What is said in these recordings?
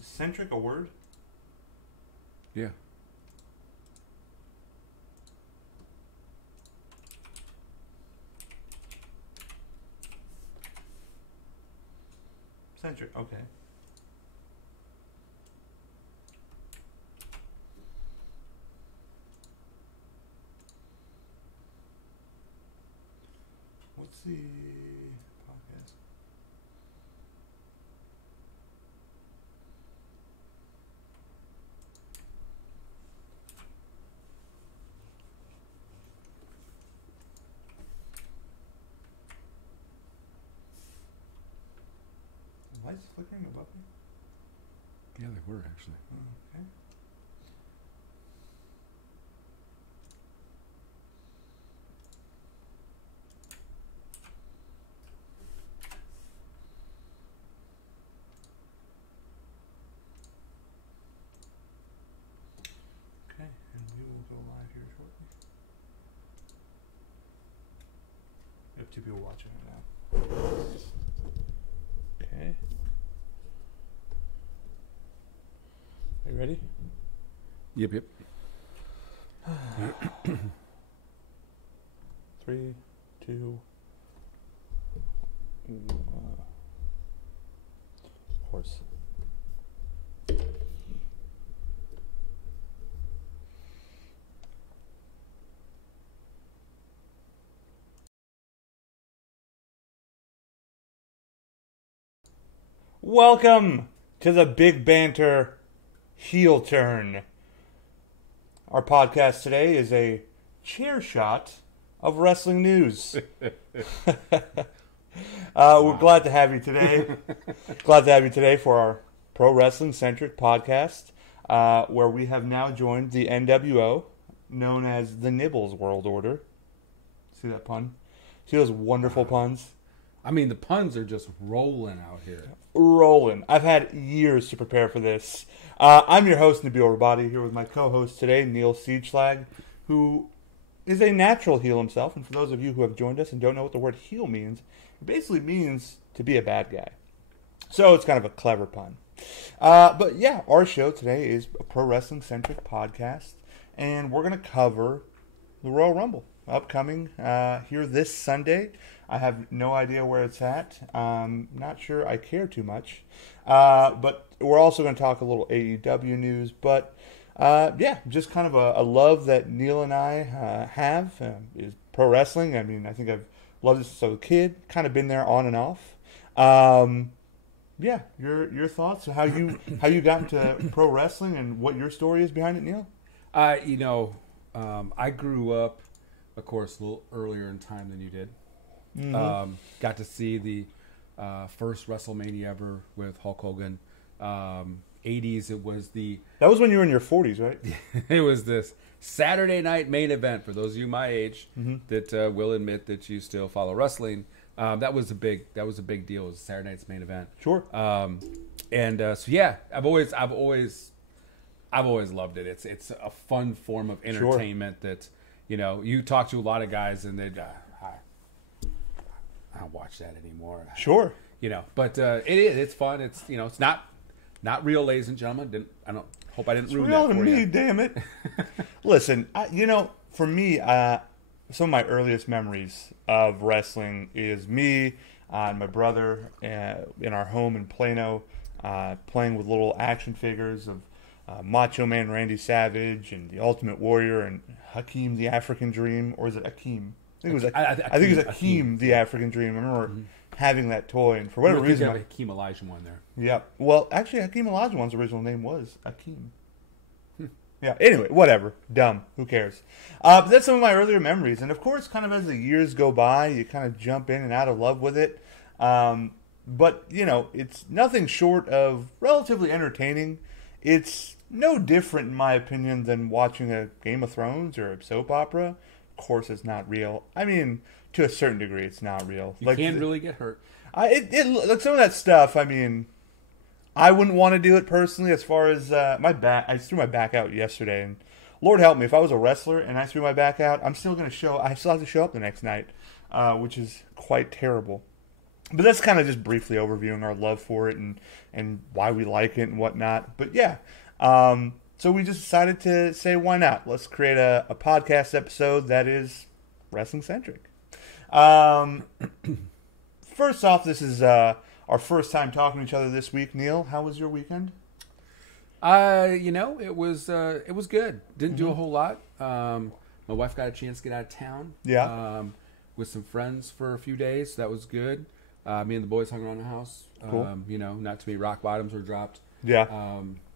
Is centric a word? Yeah. Centric, okay. What's the podcast? The lights flickering above me? Yeah, they were actually. Okay. Okay, and we will go live here shortly. We have 2 people watching it now. Okay. Are you ready? Yep, yep. 3, 2, horse. Welcome to the Big Banter heel turn. Our podcast today is a chair shot of wrestling news. We're glad to have you today. Glad to have you today for our pro wrestling centric podcast, where we have now joined the NWO, known as the Nibbles World Order. See that pun? See those wonderful puns? I mean, the puns are just rolling out here. Rolling. I've had years to prepare for this. I'm your host, Nabiel Rabadi, here with my co-host today, Neil Siegschlag, who is a natural heel himself. And for those of you who have joined us and don't know what the word heel means, it basically means to be a bad guy. So it's kind of a clever pun. But yeah, our show today is a pro wrestling centric podcast, and we're going to cover the Royal Rumble upcoming here this Sunday. I have no idea where it's at. Not sure I care too much. But we're also going to talk a little AEW news. But yeah, just kind of a love that Neil and I have is pro wrestling. I mean, I think I've loved it since I was a kid. Kind of been there on and off. Yeah, your thoughts? How you got into pro wrestling and what your story is behind it, Neil? I grew up, of course, a little earlier in time than you did. Mm-hmm. Got to see the first WrestleMania ever with Hulk Hogan. 80s, it was that was when you were in your 40s, right? it was this Saturday night main event for those of you my age mm-hmm. that will admit that you still follow wrestling. That was a big deal. It was Saturday night's main event. Sure. So yeah, I've always loved it. It's a fun form of entertainment. Sure. That you talk to a lot of guys and they I don't watch that anymore. Sure. But it's fun. It's it's not real, ladies and gentlemen. I hope I didn't ruin that for you. It's real to me, damn it. Listen, for me, some of my earliest memories of wrestling is me and my brother in our home in Plano, playing with little action figures of Macho Man Randy Savage and the Ultimate Warrior and Hakeem the African Dream, or is it Akeem? I think it was Akeem the African Dream. I remember having that toy, and for whatever reason, Hakeem Olajuwon there. Yeah. Well, actually, Hakeem Olajuwon's original name was Akeem. Yeah. Anyway, whatever. Dumb. Who cares? But that's some of my earlier memories, and of course, kind of as the years go by, you kind of jump in and out of love with it. But it's nothing short of relatively entertaining. It's no different, in my opinion, than watching a Game of Thrones or a soap opera. Of course, it's not real. I mean, to a certain degree, it's not real. You can't really get hurt. Like some of that stuff, I mean, I wouldn't want to do it personally. As far as my back, I threw my back out yesterday, and Lord help me, if I was a wrestler and I threw my back out, I still have to show up the next night, which is quite terrible. But that's kind of just briefly overviewing our love for it and why we like it and whatnot. But yeah, so we just decided to say, why not? Let's create a podcast episode that is wrestling centric. First off, this is our first time talking to each other this week. Neil, how was your weekend? It was good. Didn't do a whole lot. My wife got a chance to get out of town. Yeah. With some friends for a few days. So that was good. Me and the boys hung around the house. Cool. Not too many rock bottoms were dropped. Yeah.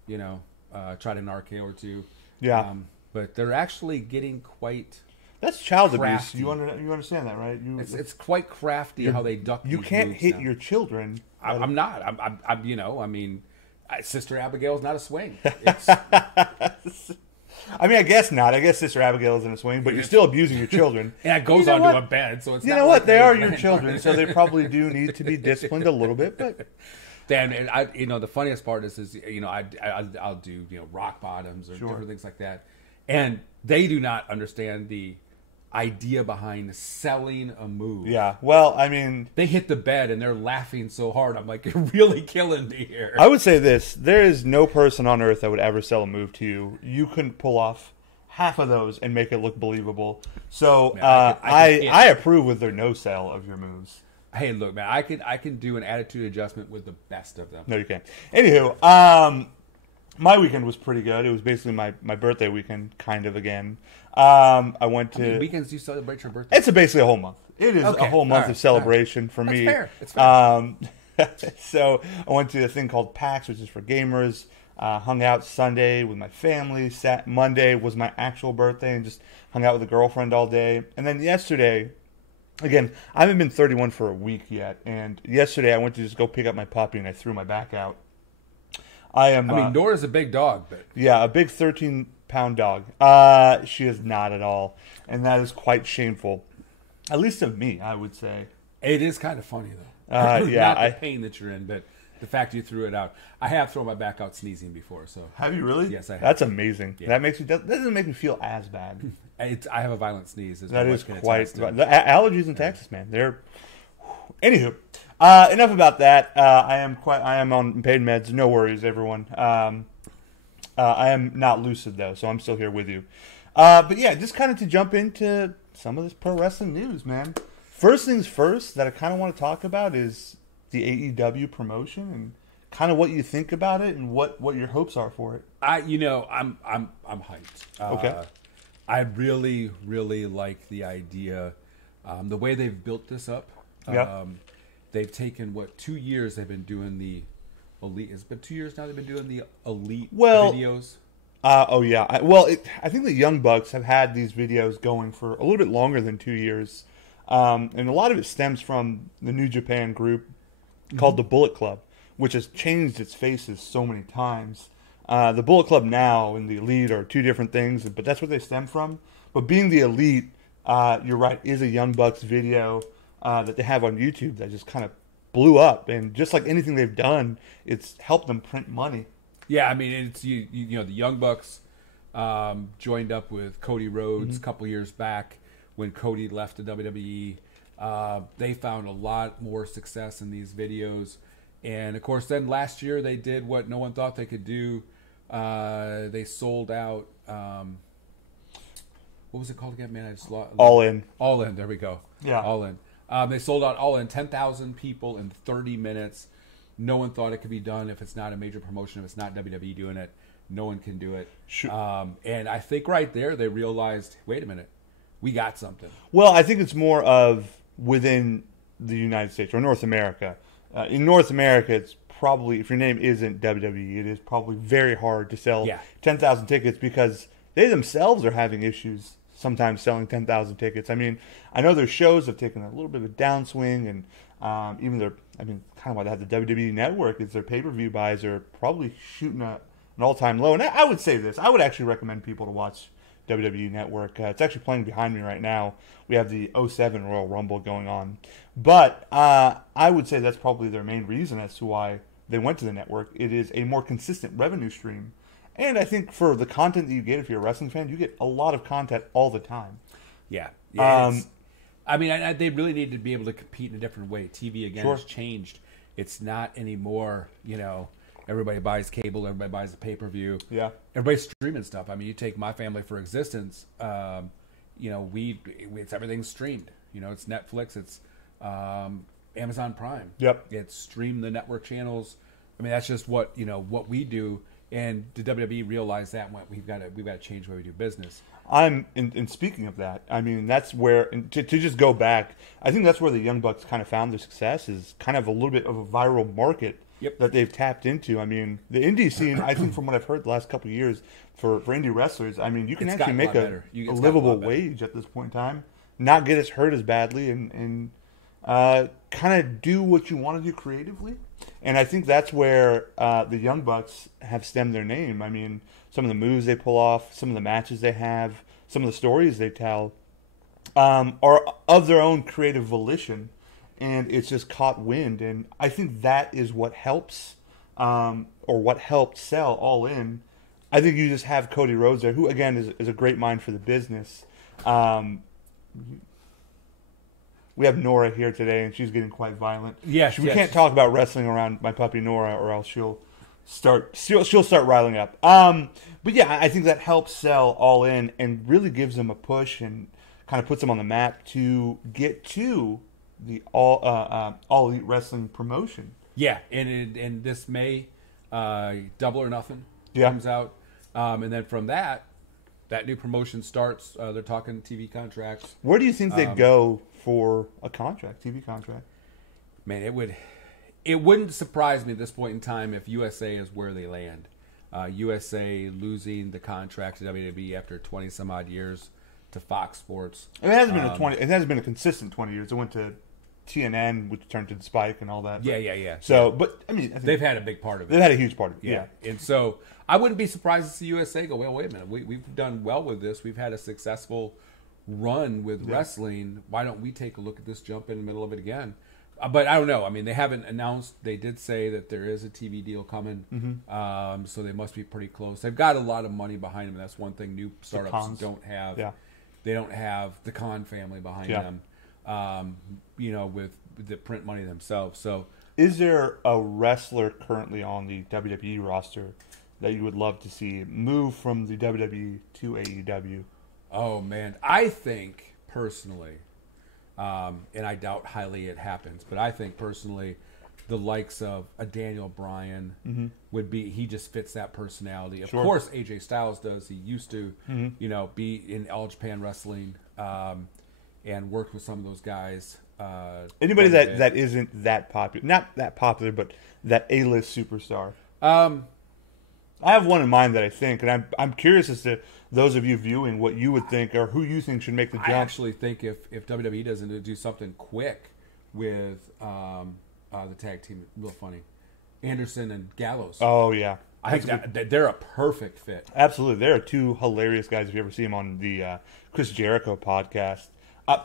Tried an RKO or two. Yeah. But they're actually getting quite. That's child crafty. abuse. You understand that, right? It's quite crafty how they duck. You these can't moves hit now. your children. I'm not. Sister Abigail's not a swing. It's, I mean, I guess not. I guess Sister Abigail is in a swing, but you're still abusing your children. and it goes onto a bed, so it's. You not know like what? They are your children, so they probably do need to be disciplined a little bit. But then, the funniest part is I'll do rock bottoms or Sure. different things like that, and they do not understand the idea behind selling a move. yeah, well, I mean, They hit the bed and they're laughing so hard. I'm like, you're really killing me here. I would say this: there is no person on earth that would ever sell a move to you. You couldn't pull off half of those and make it look believable. So I approve with their no sell of your moves. Hey, look, man, I can do an attitude adjustment with the best of them. No, you can't. Anywho, my weekend was pretty good. It was basically my birthday weekend, kind of again. I went to Weekends you celebrate your birthday. It's basically a whole month. It is Okay. a whole month All right. of celebration for me. Fair. It's fair. So I went to a thing called PAX, which is for gamers. Hung out Sunday with my family. Monday was my actual birthday, and just hung out with a girlfriend all day. And then yesterday, again, I haven't been 31 for a week yet. And yesterday I went to just go pick up my puppy, and I threw my back out. Nora's a big dog, but Yeah, a big 13-pound dog. She is not at all, and that is quite shameful. At least of me, I would say. it is kind of funny though. Yeah, Not the pain that you're in, but the fact you threw it out. I have thrown my back out sneezing before, so Have you really? Yes, I have. That's amazing. Yeah. That doesn't make me feel as bad. I have a violent sneeze. As That my is wife can quite. attest to. The allergies in Texas, man. They're. Anywho, enough about that. I am on paid meds. No worries, everyone. I am not lucid though, so I'm still here with you. But yeah, just kind of to jump into some of this pro wrestling news, man. First things first, that I kind of want to talk about is the AEW promotion and kind of what you think about it and what your hopes are for it. I'm hyped. Okay. I really, really like the idea, the way they've built this up. Yeah. They've taken 2 years they've been doing the elite. It's been 2 years now they've been doing the elite videos. Oh yeah. I think the Young Bucks have had these videos going for a little bit longer than 2 years, and a lot of it stems from the New Japan group called the Bullet Club, which has changed its faces so many times. The Bullet Club now and the Elite are two different things, but that's what they stem from. But being the Elite, you're right, is a Young Bucks video that they have on YouTube that just kind of blew up, and just like anything they've done, it's helped them print money. Yeah, I mean, it's the Young Bucks joined up with Cody Rhodes a couple years back when Cody left the WWE. They found a lot more success in these videos, and of course, then last year they did what no one thought they could do. They sold out. What was it called again, man? I just lost. All In. All In. There we go. Yeah. All In. They sold out All In, 10,000 people in 30 minutes. No one thought it could be done if it's not a major promotion, if it's not WWE doing it. No one can do it. Sure. And I think right there they realized, wait a minute, we got something. Well, I think it's more of within the United States or North America. In North America, it's probably, if your name isn't WWE, it is probably very hard to sell 10,000 tickets because they themselves are having issues sometimes selling 10,000 tickets. I mean, I know their shows have taken a little bit of a downswing, and even their, kind of why they have the WWE Network is their pay-per-view buys are probably shooting an all-time low. And I would say this, I would actually recommend people to watch WWE Network. It's actually playing behind me right now. We have the 07 Royal Rumble going on. But I would say that's probably their main reason as to why they went to the network. It is a more consistent revenue stream. And I think for the content that you get, if you're a wrestling fan, you get a lot of content all the time. Yeah. I mean, they really need to be able to compete in a different way. TV, again, Sure. has changed. It's not anymore, everybody buys cable, everybody buys the pay-per-view. Yeah. Everybody's streaming stuff. I mean, you take My Family for Existence, it's everything's streamed. It's Netflix, it's Amazon Prime. Yep. It's stream the network channels. I mean, that's just what we do. And the WWE realized that we've got to change the way we do business. And speaking of that, I mean, that's where, and to just go back, I think that's where the Young Bucks kind of found their success, is kind of a little bit of a viral market that they've tapped into. I mean, the indie scene, I think from what I've heard the last couple of years for indie wrestlers, I mean, you can actually make a livable wage at this point in time, not get as hurt as badly, and kind of do what you want to do creatively. And I think that's where the Young Bucks have stemmed their name. I mean, some of the moves they pull off, some of the matches they have, some of the stories they tell are of their own creative volition, and it's just caught wind. And I think that is what helps, or what helped sell All In. I think you just have Cody Rhodes there, who, again, is a great mind for the business. We have Nora here today, and she's getting quite violent. Yes, we can't talk about wrestling around my puppy Nora, or else she'll start riling up. But yeah, I think that helps sell All In and really gives them a push and kind of puts them on the map to get to the All Elite Wrestling promotion. Yeah, and this May, Double or Nothing comes out, and then from that new promotion starts. They're talking TV contracts. Where do you think they go for a TV contract? Man, it wouldn't surprise me at this point in time if USA is where they land. USA losing the contract to WWE after 20 some odd years to Fox Sports. It hasn't been It hasn't been a consistent 20 years. It went to TNN, which turned to Spike and all that. Yeah. So, but I mean, I think they've had a big part of it. They've had a huge part of it. Yeah. And so I wouldn't be surprised to see USA go, well, wait a minute, we've done well with this. We've had a successful run with wrestling. Why don't we take a look at this, jump in the middle of it again? But I don't know. I mean, they haven't announced. They did say that there is a TV deal coming, so they must be pretty close. They've got a lot of money behind them. That's one thing new startups don't have. Yeah. They don't have the Khan family behind them, with the print money themselves. So, is there a wrestler currently on the WWE roster that you would love to see move from the WWE to AEW? Oh, man. I think, personally, and I doubt highly it happens, but I think, personally, the likes of a Daniel Bryan would be, he just fits that personality. Of course, AJ Styles does. He used to, be in All Japan Wrestling and worked with some of those guys. Anybody that isn't that popular, not that popular, but that A-list superstar. I have one in mind that I think, and I'm curious as to those of you viewing what you would think or who you think should make the jump. I actually think if WWE doesn't do something quick with the tag team, real funny, Anderson and Gallows. Oh yeah, I think that they're a perfect fit. Absolutely, they are two hilarious guys. If you ever see them on the Chris Jericho podcast.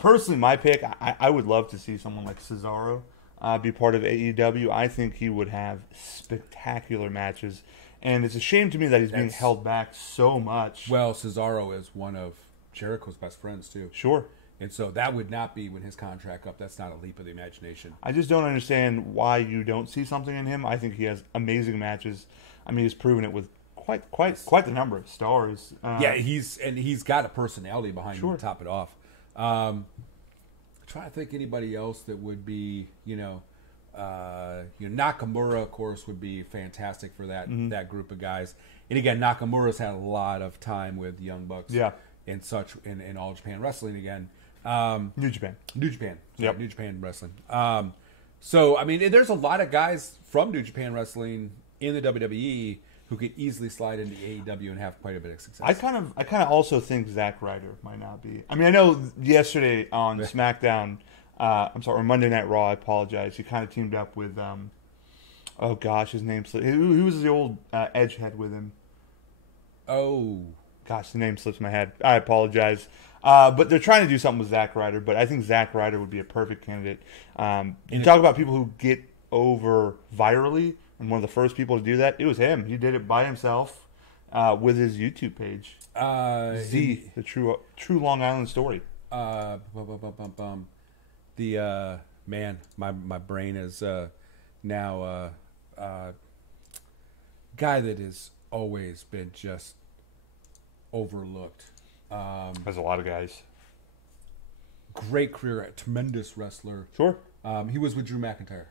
Personally, my pick, I would love to see someone like Cesaro be part of AEW. I think he would have spectacular matches. And it's a shame to me that he's being held back so much. Well, Cesaro is one of Jericho's best friends, too. Sure. And so that would not be when his contract up. That's not a leap of the imagination. I just don't understand why you don't see something in him. I think he has amazing matches. I mean, he's proven it with quite the number of stars. He's got a personality behind him to top it off. Trying to think anybody else that would be, Nakamura, of course, would be fantastic for that group of guys. And again, Nakamura's had a lot of time with the Young Bucks, and such in All Japan Wrestling again. New Japan. Yep. New Japan Wrestling. So I mean, there's a lot of guys from New Japan Wrestling in the WWE who could easily slide into AEW and have quite a bit of success. I kind of also think Zack Ryder might not be. I mean, I know yesterday on SmackDown. Or Monday Night Raw, I apologize. He kind of teamed up with, oh gosh, his name slipped. Who was the old Edge head with him? Oh. Gosh, the name slips my head. I apologize. But they're trying to do something with Zack Ryder, but I think Zack Ryder would be a perfect candidate. You talk about people who get over virally, and one of the first people to do that, it was him. He did it by himself with his YouTube page. The True Long Island Story. The man, my brain is now guy that has always been just overlooked. There's a lot of guys. Great career, tremendous wrestler. Sure. He was with Drew McIntyre.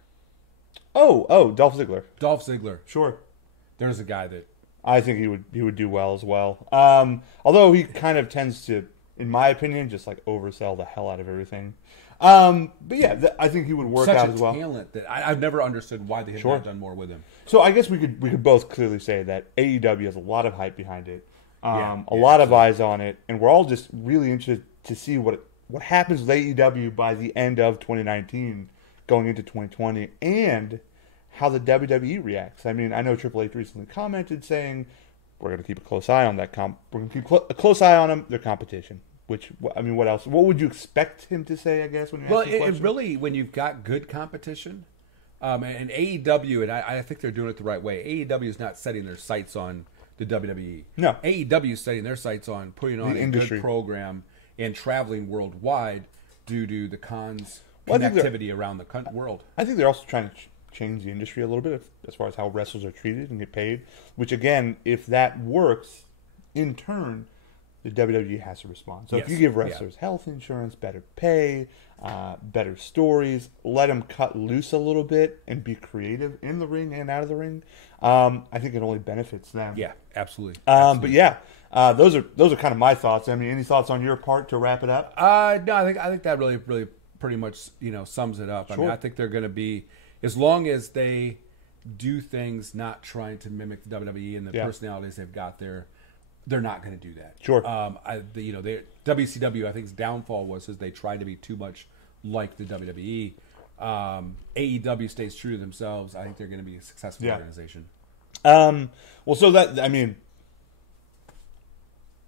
Oh, Dolph Ziggler. Dolph Ziggler. Sure. There's a guy that I think he would do well as well. Although he kind of tends to, in my opinion, just like oversell the hell out of everything. But yeah, I think he would work out as well. Such a talent that I've never understood why they have not done more with him. So I guess we could both clearly say that AEW has a lot of hype behind it, a lot absolutely. of eyes on it, and we're all just really interested to see what happens with AEW by the end of 2019, going into 2020, and how the WWE reacts. I mean, I know Triple H recently commented saying we're going to keep a close eye on that. We're going to keep a close eye on them, their competition. Which, I mean, what else? What would you expect him to say, I guess, when you ask the question? It really, when you've got good competition, and AEW, and I think they're doing it the right way, AEW is not setting their sights on the WWE. No. AEW is setting their sights on putting on a good program and traveling worldwide due to the cons connectivity around the world. I think they're also trying to change the industry a little bit as far as how wrestlers are treated and get paid, which, again, if that works, in turn, the WWE has to respond. So if you give wrestlers health insurance, better pay, better stories, let them cut loose a little bit and be creative in the ring and out of the ring, I think it only benefits them. Yeah, absolutely. But yeah, those are kind of my thoughts. I mean, any thoughts on your part to wrap it up? No, I think that really pretty much sums it up. Sure. I mean, I think they're going to be, as long as they do things not trying to mimic the WWE and the personalities they've got there. They're not going to do that. Sure. WCW, I think's downfall was they tried to be too much like the WWE. AEW stays true to themselves. I think they're going to be a successful organization. Well, so that, I mean,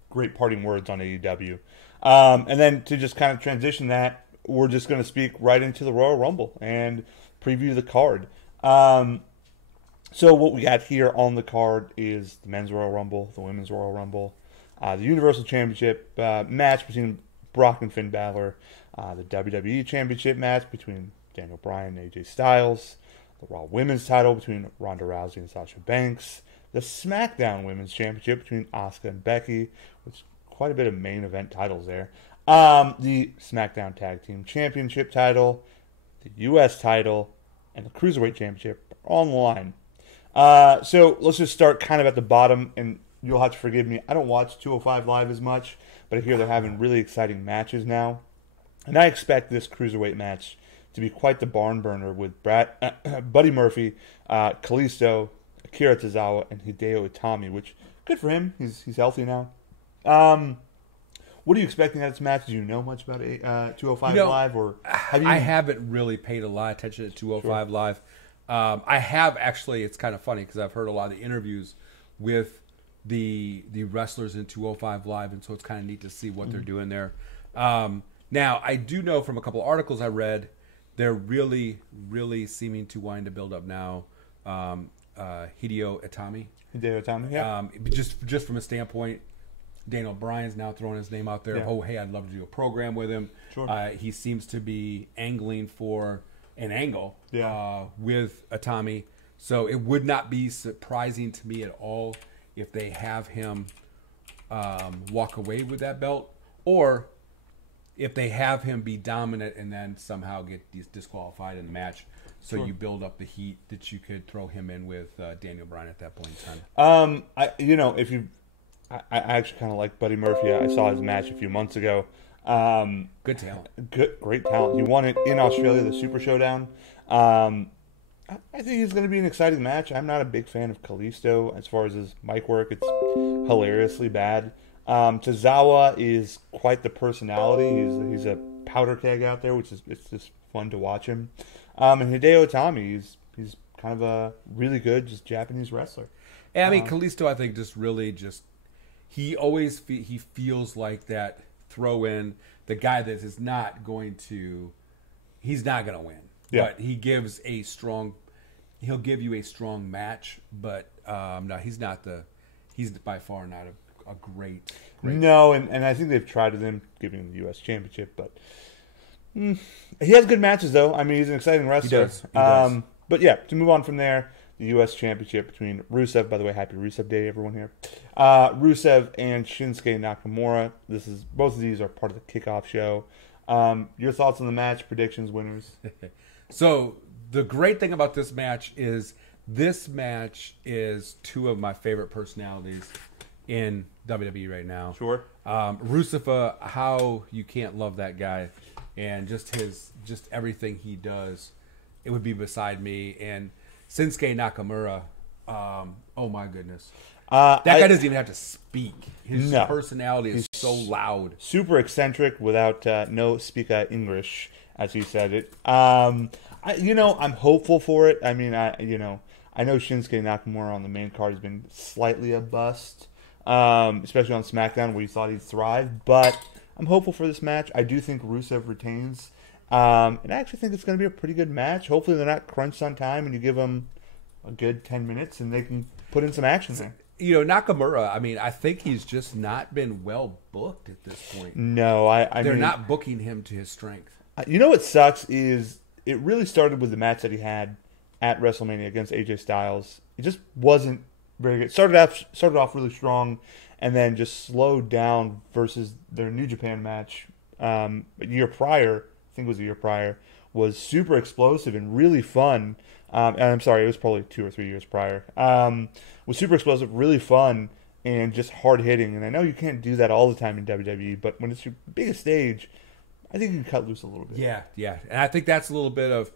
great parting words on AEW. And then to just kind of transition that, we're just going to speak right into the Royal Rumble and preview the card. So what we got here on the card is the Men's Royal Rumble, the Women's Royal Rumble, the Universal Championship match between Brock and Finn Balor, the WWE Championship match between Daniel Bryan and AJ Styles, the Raw Women's title between Ronda Rousey and Sasha Banks, the SmackDown Women's Championship between Asuka and Becky, which quite a bit of main event titles there, the SmackDown Tag Team Championship title, the U.S. title, and the Cruiserweight Championship are on the line. So let's just start kind of at the bottom, and you'll have to forgive me. I don't watch 205 Live as much, but I hear they're having really exciting matches now. And I expect this Cruiserweight match to be quite the barn burner with Buddy Murphy, Kalisto, Akira Tozawa, and Hideo Itami, which, good for him. He's healthy now. What are you expecting out of this match? Do you know much about 205 Live? Or I haven't really paid a lot of attention to 205 Live. I have actually. It's kind of funny because I've heard a lot of the interviews with the wrestlers in 205 Live, and so it's kind of neat to see what they're doing there. Now, I do know from a couple articles I read, they're really, really seeming to wind to build up now. Hideo Itami. Yeah. Just from a standpoint, Daniel Bryan's now throwing his name out there. Yeah. Oh, hey, I'd love to do a program with him. Sure. He seems to be angling for an angle with Itami. So it would not be surprising to me at all if they have him walk away with that belt, or if they have him be dominant and then somehow get disqualified in the match. So you build up the heat that you could throw him in with Daniel Bryan at that point in time. I actually kind of like Buddy Murphy. I saw his match a few months ago. Good talent. Great talent. He won it in Australia, the Super Showdown. I think it's going to be an exciting match. I'm not a big fan of Kalisto as far as his mic work. It's hilariously bad. Tozawa is quite the personality. He's a powder keg out there, it's just fun to watch him. And Hideo Itami, he's kind of a really good just Japanese wrestler. And I mean, Kalisto, I think he always he feels like that throw in the guy that is not going to, he's not going to win. Yeah. But he gives he'll give you a strong match, but no, he's by far not a a great. No, and I think they've tried with him giving him the U.S. Championship, but he has good matches though. I mean, he's an exciting wrestler. He does. But yeah, to move on from there, the U.S. Championship between Rusev. By the way, happy Rusev Day, everyone here. Rusev and Shinsuke Nakamura. Both of these are part of the kickoff show. Your thoughts on the match, predictions, winners? So the great thing about this match is two of my favorite personalities in WWE right now. Sure. Rusev, how you can't love that guy, and just everything he does, it would be beside me. And Shinsuke Nakamura, oh my goodness. That guy doesn't even have to speak. His personality is so loud. Super eccentric without no speak English, as he said it. I'm hopeful for it. I mean, I know Shinsuke Nakamura on the main card has been slightly a bust, especially on SmackDown where you thought he'd thrive. But I'm hopeful for this match. I do think Rusev retains. And I actually think it's going to be a pretty good match. Hopefully they're not crunched on time and you give them a good 10 minutes and they can put in some action there. Nakamura, I mean, I think he's just not been well booked at this point. No, they're not booking him to his strength. You know what sucks is it really started with the match that he had at WrestleMania against AJ Styles. It just wasn't very good. Started off really strong and then just slowed down versus their New Japan match a year prior. I think it was a year prior, was super explosive and really fun. And I'm sorry, it was probably 2 or 3 years prior. Was super explosive, really fun, and just hard hitting. And I know you can't do that all the time in WWE, but when it's your biggest stage, I think you can cut loose a little bit. Yeah. And I think that's a little bit of...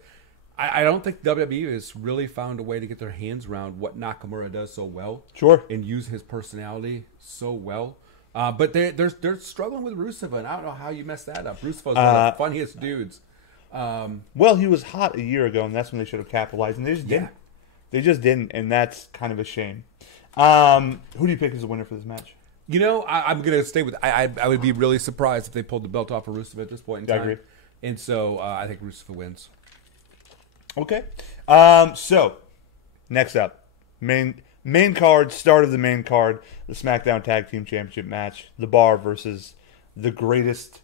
I don't think WWE has really found a way to get their hands around what Nakamura does so well. Sure. And use his personality so well. But they're struggling with Rusev, and I don't know how you messed that up. Rusev's one of the funniest dudes. Well, he was hot a year ago, and that's when they should have capitalized, and they just didn't. They just didn't, and that's kind of a shame. Who do you pick as the winner for this match? I'm going to stay with... I would be really surprised if they pulled the belt off of Rusev at this point in time. I agree. And so I think Rusev wins. Okay. So, next up, main card, start of the main card, the SmackDown Tag Team Championship match, The Bar versus the greatest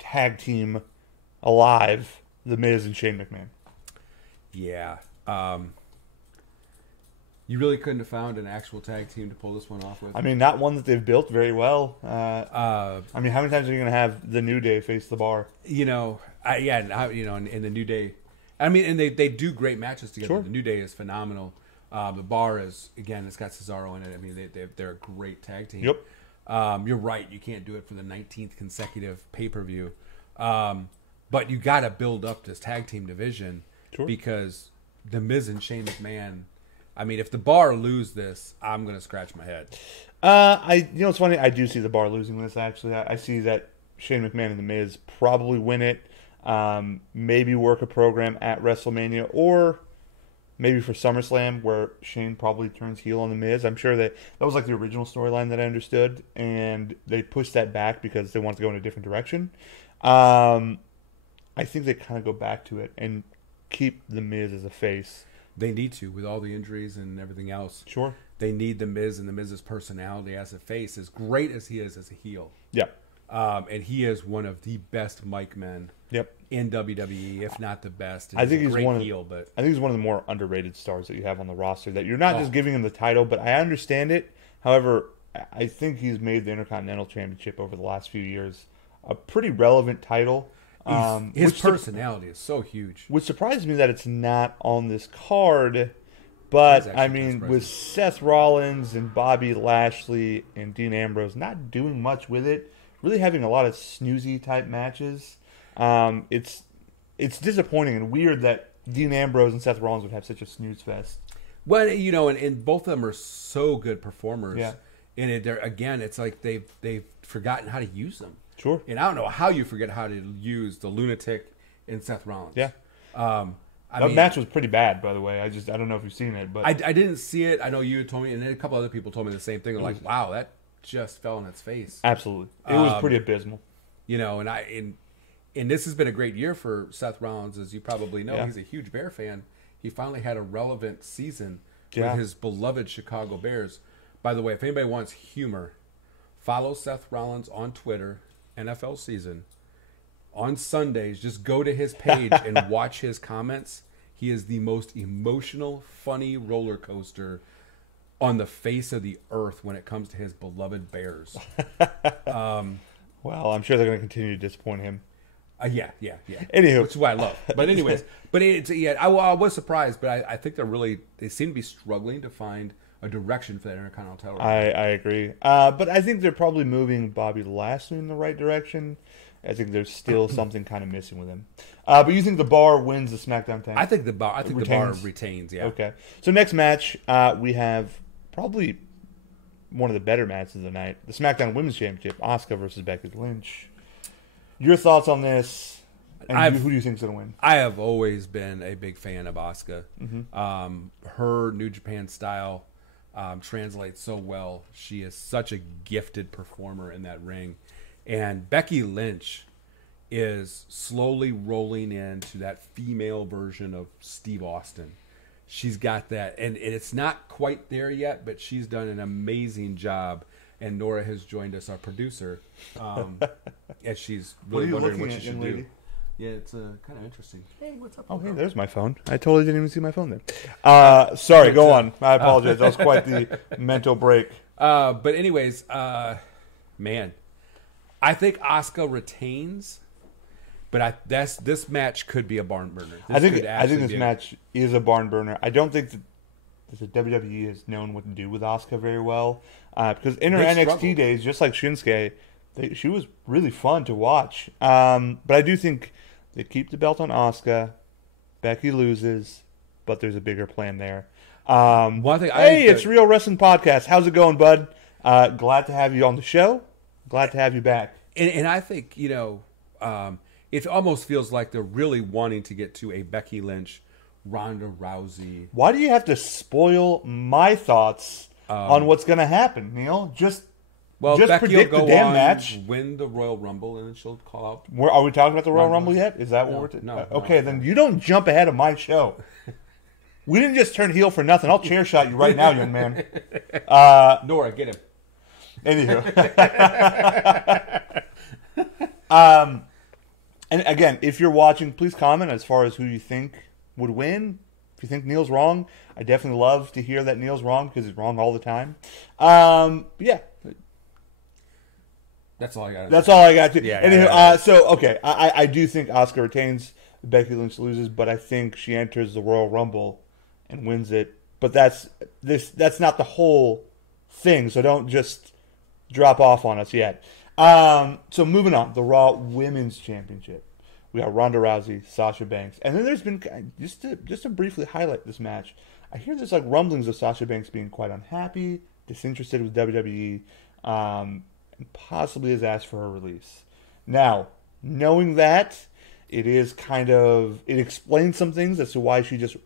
tag team alive, The Miz and Shane McMahon. Yeah. You really couldn't have found an actual tag team to pull this one off with? I mean, not one that they've built very well. I mean, how many times are you going to have the New Day face The Bar? In the New Day. I mean, and they do great matches together. Sure. The New Day is phenomenal. The Bar is, again, it's got Cesaro in it. I mean, they're a great tag team. Yep. You're right. You can't do it for the 19th consecutive pay-per-view. But you got to build up this tag team division. Sure. Because The Miz and Shane McMahon, I mean, if The Bar lose this, I'm going to scratch my head. It's funny. I do see The Bar losing this, actually. I see that Shane McMahon and The Miz probably win it. Maybe work a program at WrestleMania or maybe for SummerSlam where Shane probably turns heel on The Miz. I'm sure that was like the original storyline that I understood, and they pushed that back because they wanted to go in a different direction. I think they kind of go back to it and keep The Miz as a face. They need to, with all the injuries and everything else. Sure. They need The Miz and The Miz's personality as a face, as great as he is as a heel. Yeah. And he is one of the best mic men in WWE, if not the best. And I think he's one of the more underrated stars that you have on the roster. That you're not just giving him the title, but I understand it. However, I think he's made the Intercontinental Championship over the last few years a pretty relevant title. His personality is so huge. Which surprises me that it's not on this card. But, I mean, with Seth Rollins and Bobby Lashley and Dean Ambrose not doing much with it, really having a lot of snoozy-type matches, it's disappointing and weird that Dean Ambrose and Seth Rollins would have such a snooze fest. Well, and both of them are so good performers. Yeah. And it's like they've forgotten how to use them. Sure. And I don't know how you forget how to use the lunatic in Seth Rollins. Yeah. That match was pretty bad, by the way. I don't know if you've seen it, but I didn't see it. I know you told me, and then a couple other people told me the same thing. They're like, "Wow, that just fell on its face." Absolutely, it was pretty abysmal. And this has been a great year for Seth Rollins, as you probably know. Yeah. He's a huge Bear fan. He finally had a relevant season with his beloved Chicago Bears. By the way, if anybody wants humor, follow Seth Rollins on Twitter, NFL season. On Sundays, just go to his page and watch his comments. He is the most emotional, funny roller coaster on the face of the earth when it comes to his beloved Bears. Well, I'm sure they're going to continue to disappoint him. Yeah. Anywho. Which is what I love. But anyways, I was surprised, but I think they seem to be struggling to find a direction for that Intercontinental title. I agree. But I think they're probably moving Bobby Lashley in the right direction. I think there's still something kind of missing with him. But you think the Bar wins the SmackDown tag? I think the Bar retains, yeah. Okay. So next match, we have probably one of the better matches of the night. The SmackDown Women's Championship, Asuka versus Becky Lynch. Your thoughts on this? And who do you think is going to win? I have always been a big fan of Asuka. Her New Japan style translates so well. She is such a gifted performer in that ring. And Becky Lynch is slowly rolling into that female version of Steve Austin. She's got that, and it's not quite there yet, but she's done an amazing job. And Nora has joined us, our producer, as she's really wondering what she should do. Yeah, it's kind of interesting. Hey, what's up? Oh, hey, there's my phone. I totally didn't even see my phone there. Sorry, go on. I apologize. That was quite the mental break. But anyways, man, I think Asuka retains, but this match could be a barn burner. I think this match is a barn burner. I don't think that the WWE has known what to do with Asuka very well, because in her NXT days, just like Shinsuke, she was really fun to watch. But I do think they keep the belt on Asuka. Becky loses, but there's a bigger plan there. It's Real Wrestling Podcast. How's it going, bud? Glad to have you on the show. Glad to have you back. And I think, it almost feels like they're really wanting to get to a Becky Lynch, Ronda Rousey. Why do you have to spoil my thoughts on what's going to happen, Neil? Just Becky predict will go the damn on, match. Win the Royal Rumble, and then she'll call out. Are we talking about the Royal Rumble yet? Is that what we're talking about? Okay, then you don't jump ahead of my show. We didn't just turn heel for nothing. I'll chair shot you right now, young man. Nora, get him. Anywho. And again, if you're watching, please comment as far as who you think would win. If you think Neil's wrong, I definitely love to hear that Neil's wrong because he's wrong all the time. Yeah. That's all I got. That's all I got. Yeah. Anywho, so, okay, I do think Asuka retains, Becky Lynch loses, but I think she enters the Royal Rumble and wins it. But that's not the whole thing, so don't just drop off on us yet. So moving on, the Raw Women's Championship. We got Ronda Rousey, Sasha Banks, and then there's been just to briefly highlight this match. I hear there's like rumblings of Sasha Banks being quite unhappy, disinterested with WWE, and possibly has asked for her release. Now, knowing that, it explains some things as to why she just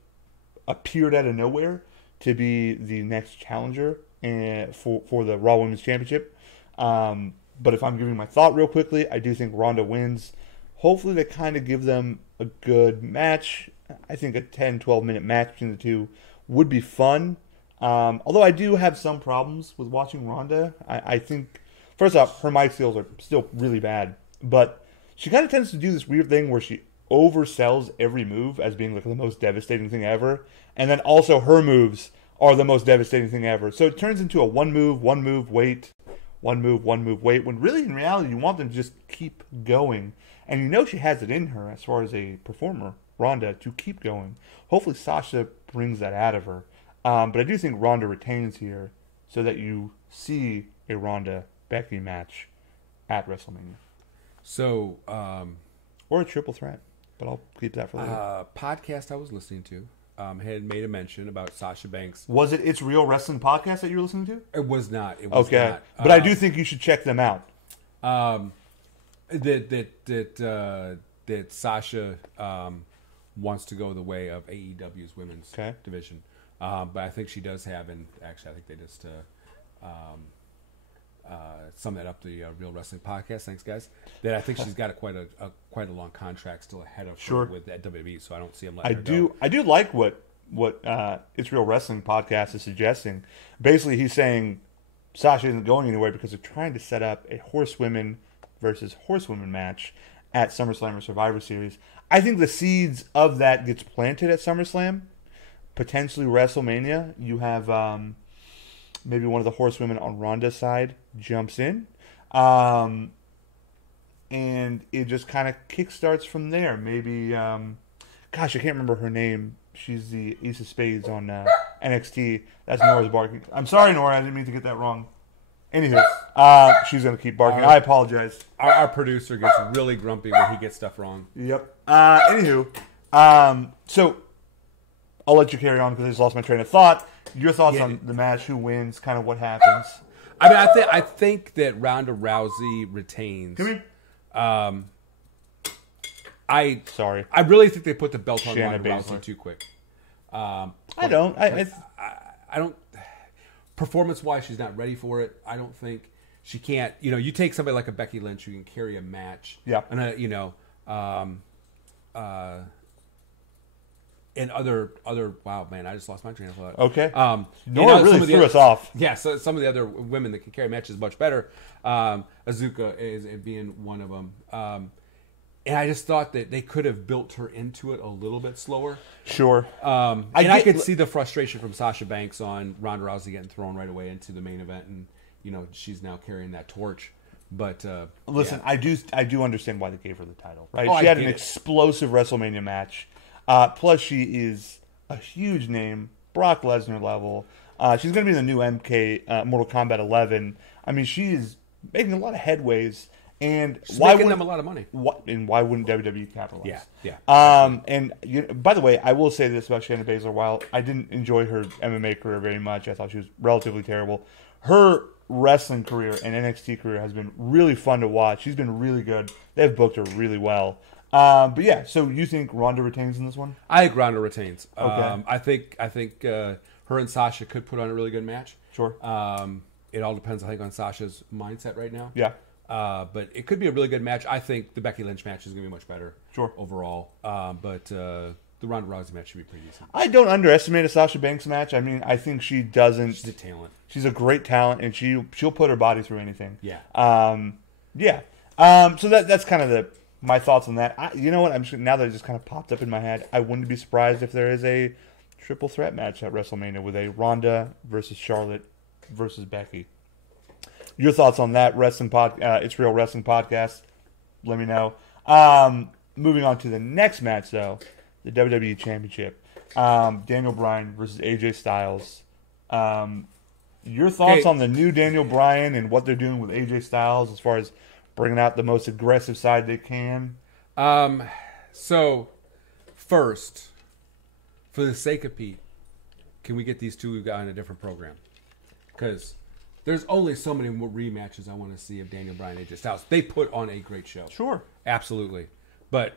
appeared out of nowhere to be the next challenger for the Raw Women's Championship. But if I'm giving my thought real quickly, I do think Ronda wins. Hopefully they kind of give them a good match. I think a 10, 12-minute match between the two would be fun. Although I do have some problems with watching Ronda. I think, first off, her mic skills are still really bad. But she kind of tends to do this weird thing where she oversells every move as being like the most devastating thing ever. And then also her moves are the most devastating thing ever. So it turns into a one move, wait. One move, wait. When really, in reality, you want them to just keep going. And you know she has it in her as far as a performer, Ronda, to keep going. Hopefully Sasha brings that out of her. But I do think Ronda retains here so that you see a Ronda-Becky match at WrestleMania. So, or a triple threat. But I'll keep that for later. Podcast I was listening to had made a mention about Sasha Banks. Was it It's Real Wrestling Podcast that you were listening to? It was not. It was okay. Not. But I do think you should check them out. That Sasha wants to go the way of AEW's women's division. But I think she does have, and actually I think they just sum that up, the Real Wrestling Podcast. Thanks, guys. That I think she's got quite a long contract still ahead of her with that WWE, so I don't see him letting her go. I do like what It's Real Wrestling Podcast is suggesting. Basically, he's saying Sasha isn't going anywhere because they're trying to set up a horsewomen versus horsewomen match at SummerSlam or Survivor Series. I think the seeds of that gets planted at SummerSlam. Potentially WrestleMania. You have maybe one of the horsewomen on Ronda's side jumps in. And it just kind of kickstarts from there. Maybe, gosh, I can't remember her name. She's the Ace of Spades on NXT. That's Nora's barking. I'm sorry, Nora. I didn't mean to get that wrong. Anywho, she's going to keep barking. I apologize. Our producer gets really grumpy when he gets stuff wrong. Yep. Anywho, so I'll let you carry on because I just lost my train of thought. Your thoughts on the match, who wins, kind of what happens. I mean, I think that Ronda Rousey retains. Come here. I Sorry. I really think they put the belt on Shayna Ronda Baszler. Rousey too quick. I don't. I don't. Performance-wise, she's not ready for it. I don't think she can't. You know, you take somebody like a Becky Lynch who can carry a match. Yeah. And and other. Wow, man, I just lost my train of thought. Okay. Nora really threw us off. Yeah. So some of the other women that can carry matches much better. Azuka is being one of them. And I just thought that they could have built her into it a little bit slower. Sure. I could see the frustration from Sasha Banks on Ronda Rousey getting thrown right away into the main event, and she's now carrying that torch. But listen, yeah. I do understand why they gave her the title. Right? Oh, She had an explosive WrestleMania match. Plus, she is a huge name, Brock Lesnar level. She's going to be in the new MK Mortal Kombat 11. I mean, she is making a lot of headways. And She's why making them a lot of money. Why wouldn't WWE capitalize? Yeah. And by the way, I will say this about Shayna Baszler. While I didn't enjoy her MMA career very much, I thought she was relatively terrible. Her wrestling career and NXT career has been really fun to watch. She's been really good. They've booked her really well. But yeah, so you think Ronda retains in this one? I think Ronda retains. Okay. I think her and Sasha could put on a really good match. Sure. It all depends, I think, on Sasha's mindset right now. Yeah. But it could be a really good match. I think the Becky Lynch match is going to be much better. Sure. Overall. But the Ronda Rousey match should be pretty decent. I don't underestimate a Sasha Banks match. I mean, I think she doesn't. She's a talent. She's a great talent, and she'll put her body through anything. Yeah. Yeah. So that's kind of my thoughts on that. You know what? Now that it just kind of popped up in my head, I wouldn't be surprised if there is a triple threat match at WrestleMania with a Ronda versus Charlotte versus Becky. Your thoughts on that It's Real Wrestling podcast? Let me know. Moving on to the next match, though, the WWE Championship. Daniel Bryan versus AJ Styles. Your thoughts on the new Daniel Bryan and what they're doing with AJ Styles as far as bringing out the most aggressive side they can? So, first, for the sake of Pete, can we get these two on a different program? Because there's only so many more rematches I want to see of Daniel Bryan and AJ Styles. They put on a great show. Sure. Absolutely. But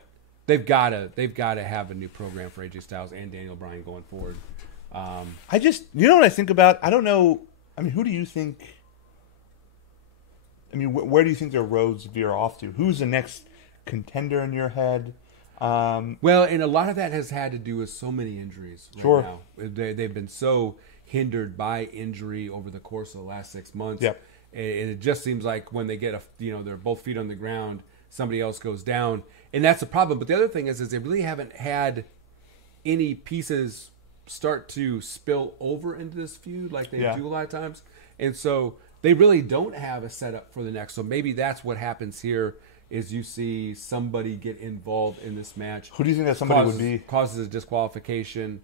they've got to have a new program for AJ Styles and Daniel Bryan going forward. You know what I think about? I don't know. I mean, who do you think? I mean, where do you think their roads veer off to? Who's the next contender in your head? Well, and a lot of that has had to do with so many injuries right now. They've been so hindered by injury over the course of the last 6 months. Yep. And it just seems like when they get they're both feet on the ground, somebody else goes down, and that's the problem. But the other thing is they really haven't had any pieces start to spill over into this feud like they do a lot of times, and so they really don't have a setup for the next. So maybe that's what happens here. Is you see somebody get involved in this match. Who do you think that somebody would be? Causes a disqualification.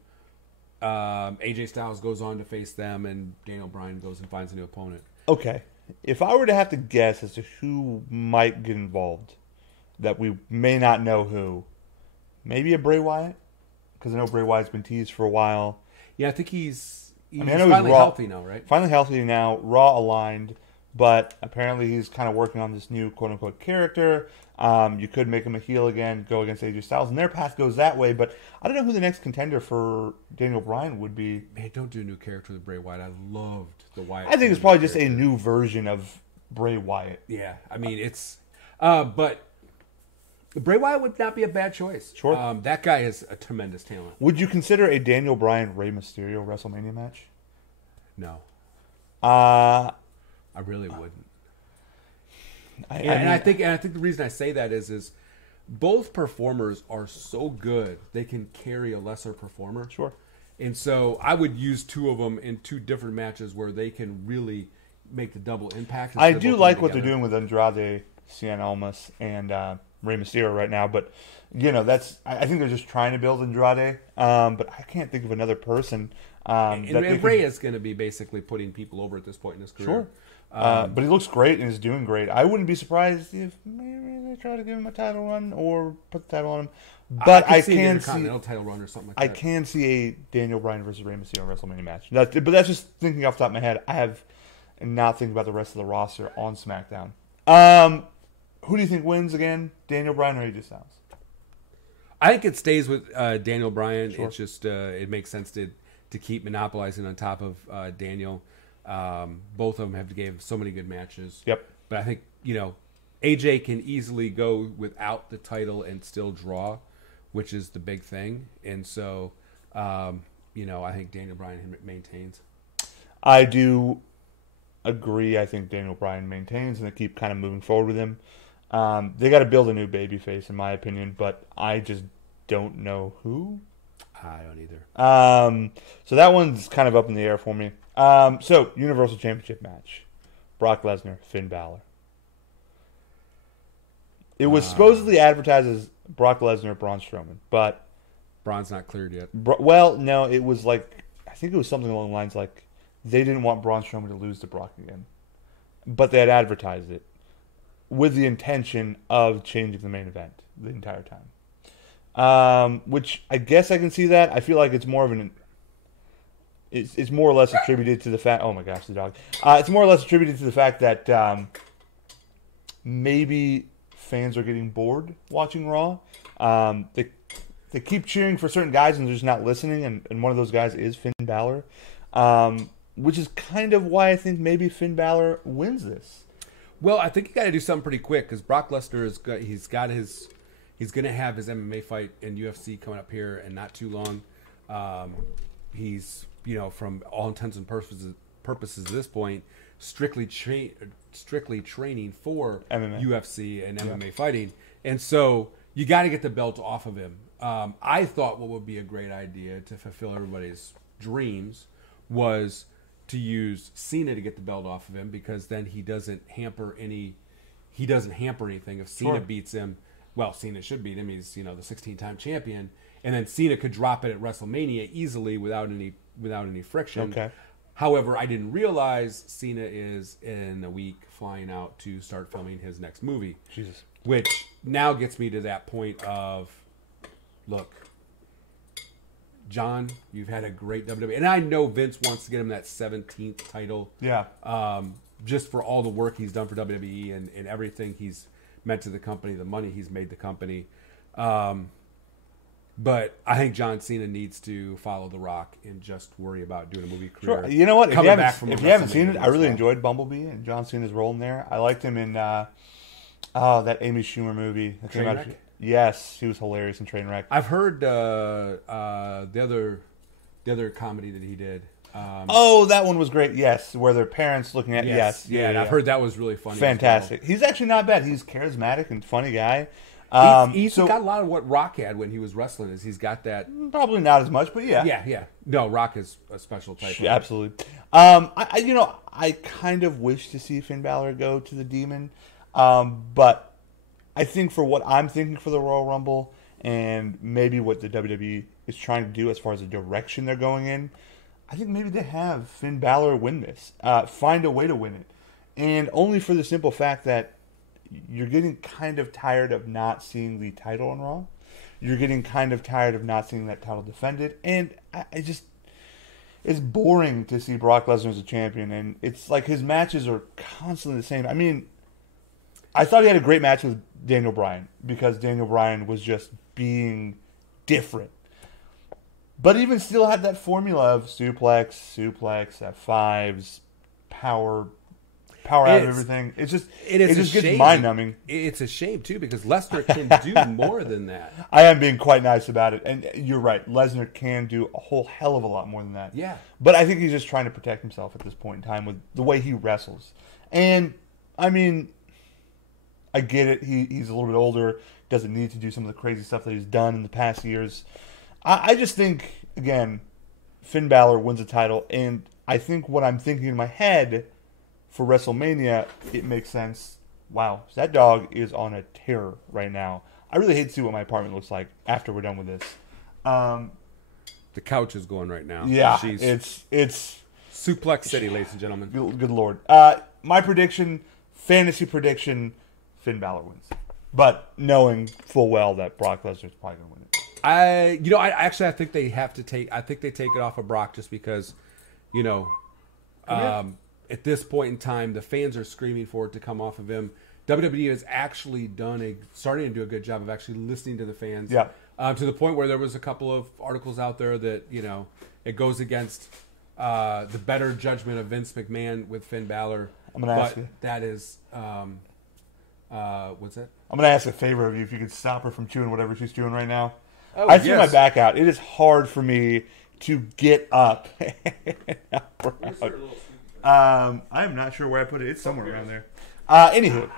AJ Styles goes on to face them, and Daniel Bryan goes and finds a new opponent. Okay. If I were to have to guess as to who might get involved, that we may not know who, maybe a Bray Wyatt? Because I know Bray Wyatt's been teased for a while. Yeah, I think he's I know finally Raw, healthy now, right? Finally healthy now, Raw aligned, but apparently he's kind of working on this new quote-unquote character. You could make him a heel again, go against AJ Styles, and their path goes that way, but I don't know who the next contender for Daniel Bryan would be. Man, don't do a new character with Bray Wyatt. I loved the Wyatt. I think it's probably just a new version of Bray Wyatt. Yeah, I mean, it's... but Bray Wyatt would not be a bad choice. Sure. That guy is a tremendous talent. Would you consider a Daniel Bryan Rey Mysterio WrestleMania match? No. I really wouldn't. I think the reason I say that is both performers are so good they can carry a lesser performer. Sure. And so I would use two of them in two different matches where they can really make the double impact. I do like what they're doing with Andrade, Cien Almas, and Rey Mysterio right now, but I think they're just trying to build Andrade, but I can't think of another person. And Rey is going to be basically putting people over at this point in his career. Sure. But he looks great and is doing great. I wouldn't be surprised if maybe they try to give him a title run or put the title on him. But I can see a title run or something like I that. can see a Daniel Bryan versus Rey Mysterio WrestleMania match. But that's just thinking off the top of my head. I have not thinking about the rest of the roster on SmackDown. Who do you think wins again? Daniel Bryan or AJ Styles? I think it stays with Daniel Bryan. Sure. It's just it makes sense to keep monopolizing on top of Daniel. Both of them have gave so many good matches. Yep. But I think AJ can easily go without the title and still draw, which is the big thing. And so I think Daniel Bryan maintains. I do agree. I think Daniel Bryan maintains, and they keep kind of moving forward with him. They got to build a new babyface, in my opinion, but I just don't know who. I don't either. So that one's kind of up in the air for me. So Universal Championship match: Brock Lesnar, Finn Balor. It was supposedly advertised as Brock Lesnar, Braun Strowman, but Braun's not cleared yet. No, it was I think it was something along the lines like they didn't want Braun Strowman to lose to Brock again, but they had advertised it with the intention of changing the main event the entire time. Which I guess I can see that. I feel like it's more of it's more or less attributed to the fact. Oh my gosh, the dog! It's more or less attributed to the fact that maybe fans are getting bored watching Raw. They keep cheering for certain guys and they're just not listening. And one of those guys is Finn Balor, which is kind of why I think maybe Finn Balor wins this. Well, I think you got to do something pretty quick because Brock Lesnar he's going to have his MMA fight in UFC coming up here in not too long. He's from all intents and purposes at this point strictly training for MMA. UFC and MMA fighting, and so you got to get the belt off of him. I thought what would be a great idea to fulfill everybody's dreams was to use Cena to get the belt off of him because then he doesn't hamper anything if Cena Sure. beats him. Well, Cena should beat him. He's the 16-time champion, and then Cena could drop it at WrestleMania easily without any friction. Okay. However, I didn't realize Cena is in a week flying out to start filming his next movie. Jesus. Which now gets me to that point of, look, John, you've had a great WWE. And I know Vince wants to get him that 17th title. Yeah. Just for all the work he's done for WWE and everything he's meant to the company, the money he's made the company. But I think John Cena needs to follow The Rock and just worry about doing a movie career. Sure. You know what? If you haven't seen it, I really well. enjoyed Bumblebee and John Cena's role in there. I liked him in that Amy Schumer movie. That came out. Trainwreck? Yes, he was hilarious in Trainwreck. I've heard the other comedy that he did. That one was great. Yes, where their parents looking at. Yes, yeah. And I've heard that was really funny. Fantastic. He's actually not bad. He's charismatic and funny guy. He's got a lot of what Rock had when he was wrestling. He's got that. Probably not as much, but yeah. Yeah. No, Rock is a special type. Yeah, absolutely. I kind of wish to see Finn Balor go to the Demon, but I think for what I'm thinking for the Royal Rumble and maybe what the WWE is trying to do as far as the direction they're going in, I think maybe they have Finn Balor win this, find a way to win it, and only for the simple fact that you're getting kind of tired of not seeing the title on Raw. You're getting kind of tired of not seeing that title defended, and it's boring to see Brock Lesnar as a champion, and it's like his matches are constantly the same. I mean, I thought he had a great match with Daniel Bryan because Daniel Bryan was just being different. But even still had that formula of suplex, F5s, power power out of everything. It just gets mind numbing. It's a shame too because Lesnar can do more than that. I am being quite nice about it, and you're right. Lesnar can do a whole hell of a lot more than that. Yeah, but I think he's just trying to protect himself at this point in time with the way he wrestles. And I mean, I get it. He's a little bit older. Doesn't need to do some of the crazy stuff that he's done in the past years. I just think, again, Finn Balor wins a title, and I think what I'm thinking in my head for WrestleMania, it makes sense. Wow, that dog is on a tear right now. I really hate to see what my apartment looks like after we're done with this. The couch is going right now. Yeah, it's Suplex City, ladies and gentlemen. Good Lord. My prediction, fantasy prediction, Finn Balor wins. But knowing full well that Brock Lesnar's probably going to win it. I think they have to take. I think they take it off of Brock just because, at this point in time, the fans are screaming for it to come off of him. WWE has actually starting to do a good job of actually listening to the fans. Yeah. To the point where there was a couple of articles out there that it goes against the better judgment of Vince McMahon with Finn Balor. I'm going to ask you. That is, what's that? I'm going to ask a favor of you if you could stop her from chewing whatever she's chewing right now. Oh, I threw my back out. It is hard for me to get up. I am not sure where I put it. It's somewhere around there. Anywho,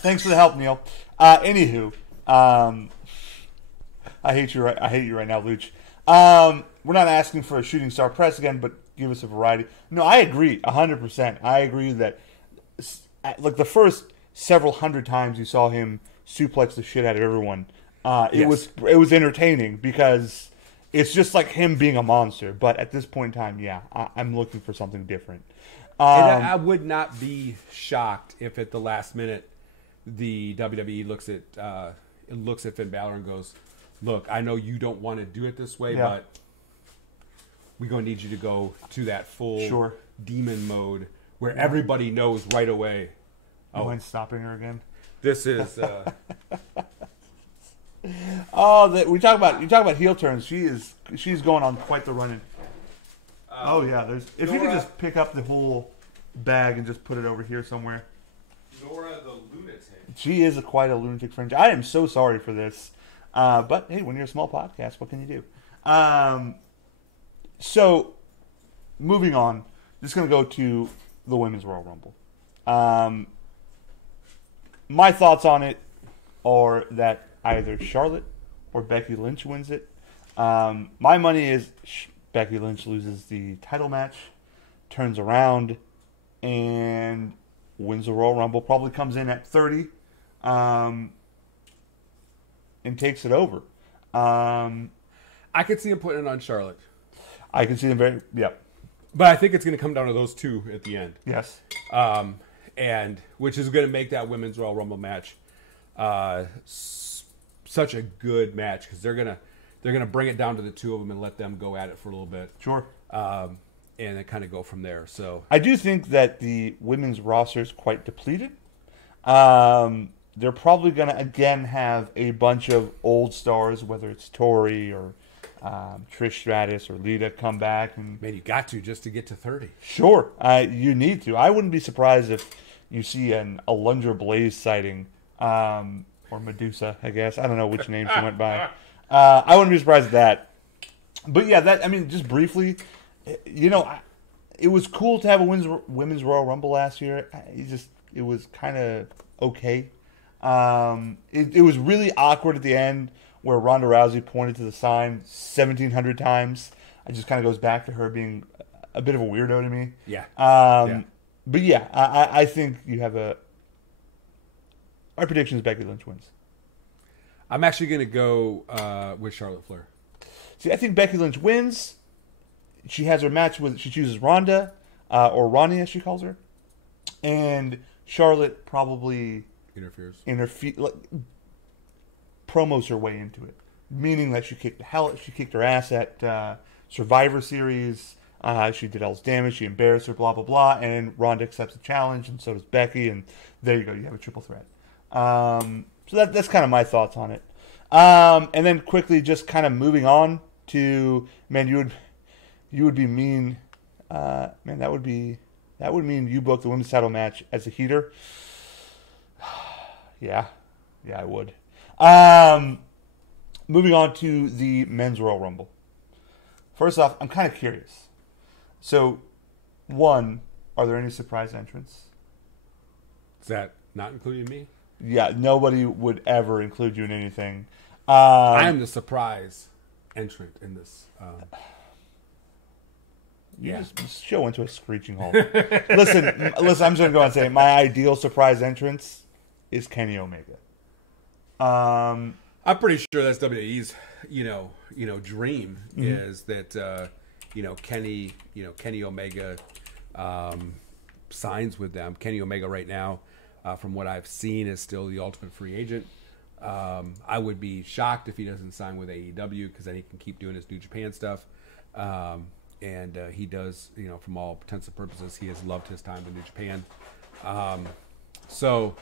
thanks for the help, Neil. Anywho, I hate you right now, Luch. We're not asking for a shooting star press again, but give us a variety. No, I agree 100%. I agree that like the first several hundred times you saw him suplex the shit out of everyone. It was entertaining because it's just like him being a monster. But at this point in time, I'm looking for something different. And I would not be shocked if at the last minute the WWE looks at Finn Balor and goes, "Look, I know you don't want to do it this way, but we're going to need you to go to that full demon mode where everybody knows right away." Oh, and stopping her again. This is. You talk about heel turns. She's going on quite the run. If you could just pick up the whole bag and just put it over here somewhere. Nora the lunatic. She is quite a lunatic fringe. I am so sorry for this, but hey, when you're a small podcast, what can you do? So, moving on, just going to go to the Women's Royal Rumble. My thoughts on it are that either Charlotte or Becky Lynch wins it. My money is Becky Lynch loses the title match, turns around, and wins the Royal Rumble. Probably comes in at 30 and takes it over. I could see him putting it on Charlotte. I can see them But I think it's going to come down to those two at the end. Yes. And which is going to make that Women's Royal Rumble match such a good match because they're gonna bring it down to the two of them and let them go at it for a little bit. Sure. And then kind of go from there. So I do think that the women's roster is quite depleted. They're probably going to again have a bunch of old stars, whether it's Tori or Trish Stratus or Lita, come back. And man, you got to just to get to 30. Sure, you need to. I wouldn't be surprised if you see an Alundra Blaze sighting. Or Medusa, I guess. I don't know which name she went by. I wouldn't be surprised at that. But yeah, just briefly, it was cool to have a Women's Royal Rumble last year. It was kind of okay. It was really awkward at the end where Ronda Rousey pointed to the sign 1,700 times. It just kind of goes back to her being a bit of a weirdo to me. Yeah. But yeah, I think you have my prediction is Becky Lynch wins. I'm actually going to go with Charlotte Flair. See, I think Becky Lynch wins. She has her match she chooses Ronda, or Ronnie as she calls her. And Charlotte probably interferes. Promos her way into it. Meaning that she kicked her ass at Survivor Series. She did all this damage. She embarrassed her, blah, blah, blah. And Ronda accepts the challenge, and so does Becky. And there you go. You have a triple threat. So that's kind of my thoughts on it. And then quickly, just kind of moving on to, man, you would be mean. Man, that would be that would mean you booked the women's title match as a heater. Yeah, I would. Moving on to the men's Royal Rumble. First off, I'm kind of curious. So, one, are there any surprise entrants? Is that not including me? Yeah, nobody would ever include you in anything. I am the surprise entrant in this. This show went to a screeching halt. Listen, I'm just going to go on and say my ideal surprise entrance is Kenny Omega. I'm pretty sure that's WWE's, dream is that, Kenny Omega signs with them. Kenny Omega right now, from what I've seen, is still the ultimate free agent. I would be shocked if he doesn't sign with AEW because then he can keep doing his New Japan stuff. And he does, from all intents and purposes, he has loved his time in New Japan. So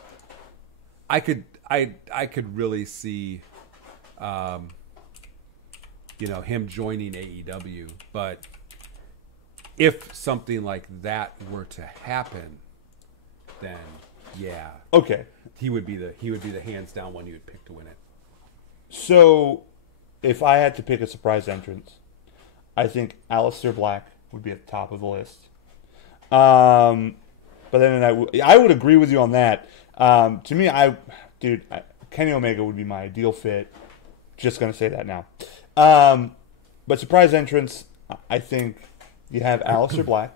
I could really see, him joining AEW. But if something like that were to happen, then yeah, okay, he would be the hands down one you would pick to win it. So if I had to pick a surprise entrance, I think Aleister Black would be at the top of the list. But then I would agree with you on that. To me, Kenny Omega would be my ideal fit. Just going to say that now. But surprise entrance, I think you have Aleister Black.